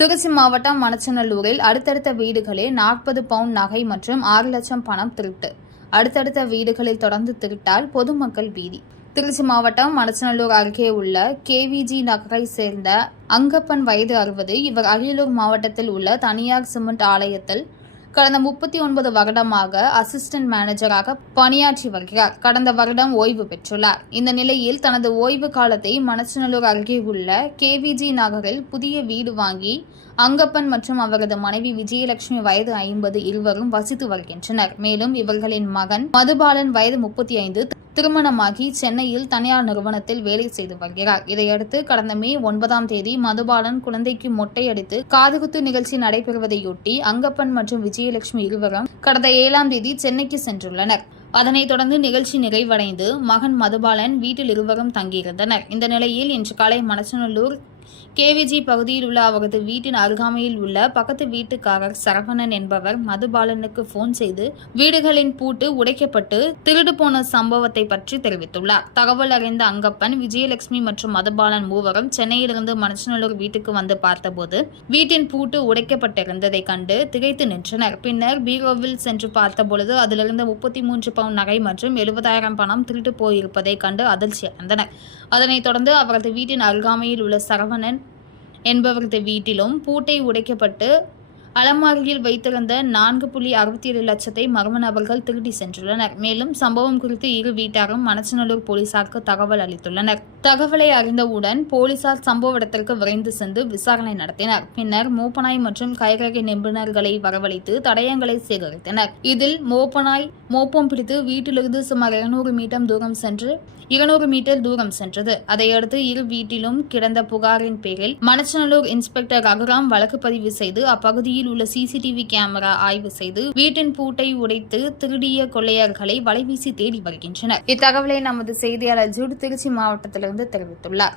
திருச்சி மாவட்டம் மணச்சநல்லூரில் அடுத்தடுத்த வீடுகளில் 40 பவுண்ட் நகை மற்றும் 6 லட்சம் பணம் திருட்டு. அடுத்தடுத்த வீடுகளில் தொடர்ந்து திருட்டால் பொதுமக்கள் பீதி. திருச்சி மாவட்டம் மணச்சநல்லூர் அருகே உள்ள KVG நகரை சேர்ந்த அங்கப்பன் வயது 60. இவர் அரியலூர் மாவட்டத்தில் உள்ள தனியார் சிமெண்ட் ஆலயத்தில் கடந்த 39 வருடமாக அசிஸ்டன்ட் மேனேஜராக பணியாற்றி வருகிறார். கடந்த வருடம் ஓய்வு பெற்றுள்ளார். இந்த நிலையில் தனது ஓய்வு காலத்தை மணச்சநல்லூர் அருகே உள்ள KVG நகரில் புதிய வீடு வாங்கி அங்கப்பன் மற்றும் அவரது மனைவி விஜயலட்சுமி வயது 50 இருவரும் வசித்து வருகின்றனர். மேலும் இவர்களின் மகன் மதுபாலன் வயது 35 திருமணமாகி சென்னையில் தனியார் நிறுவனத்தில் வேலை செய்து வருகிறார். இதையடுத்து கடந்த மே 9ஆம் தேதி மதுபாலன் குழந்தைக்கு மொட்டையடித்து காதுகுத்து நிகழ்ச்சி நடைபெறுவதையொட்டி அங்கப்பன் மற்றும் விஜயலட்சுமி இருவரும் கடந்த 7ஆம் தேதி சென்னைக்கு சென்றுள்ளனர். அதனைத் தொடர்ந்து நிகழ்ச்சி நிறைவடைந்து மகன் மதுபாலன் வீட்டில் இருவரும் தங்கியிருந்தனர். இந்த நிலையில் இன்று காலை மணச்சநல்லூர் KVG பகுதியில் உள்ள அவரது வீட்டின் அருகாமையில் உள்ள பக்கத்து வீட்டுக்காரர் சரவணன் என்பவர் மதுபாலனுக்கு போன் செய்து வீடுகளின் பூட்டு உடைக்கப்பட்டு திருடு போன சம்பவத்தை பற்றி தெரிவித்துள்ளார். தகவல் அறிந்த அங்கப்பன், விஜயலட்சுமி மற்றும் மதுபாலன் மூவரும் சென்னையிலிருந்து மணச்சநல்லூர் வீட்டுக்கு வந்து பார்த்தபோது வீட்டின் பூட்டு உடைக்கப்பட்டிருந்ததை கண்டு திகைத்து நின்றனர். பின்னர் பீரோவில் சென்று பார்த்தபொழுது அதிலிருந்து 33 பவுண்ட் நகை மற்றும் 70,000 பணம் திருட்டு போயிருப்பதை கண்டு அதிர்ச்சி அடைந்தனர். அதனைத் தொடர்ந்து அவரது வீட்டின் அருகாமையில் உள்ள சரவணன் என்பவரது வீட்டிலும் பூட்டை உடைக்கப்பட்டு அலமாரியில் வைத்திருந்த 4.67 லட்சத்தை மர்ம நபர்கள் திருடி சென்றுள்ளனர். மேலும் சம்பவம் குறித்து இரு வீட்டாரும் மணச்சநல்லூர் போலீசாருக்கு தகவல் அளித்துள்ளனர். தகவலை அறிந்தவுடன் போலீசார் சம்பவ இடத்திற்கு விரைந்து சென்று விசாரணை நடத்தினர். பின்னர் மோப்பனாய் மற்றும் கைரேகை நிபுணர்களை வரவழைத்து தடயங்களை சேகரித்தனர். இதில் மோப்பம் பிடித்து வீட்டிலிருந்து சுமார் 200 மீட்டர் தூரம் சென்றது. அதையடுத்து இரு வீட்டிலும் கிடந்த புகாரின் பேரில் மணச்சநல்லூர் இன்ஸ்பெக்டர் ரகுராம் வழக்கு பதிவு செய்து அப்பகுதியில் உள்ள CCTV கேமரா ஆய்வு செய்து வீட்டின் பூட்டை உடைத்து திருடிய கொள்ளையர்களை வலைவீசி தேடி வருகின்றனர். இத்தகவலை நமது செய்தியாளர் ஜூட் திருச்சி மாவட்டத்திலிருந்து தெரிவித்துள்ளார்.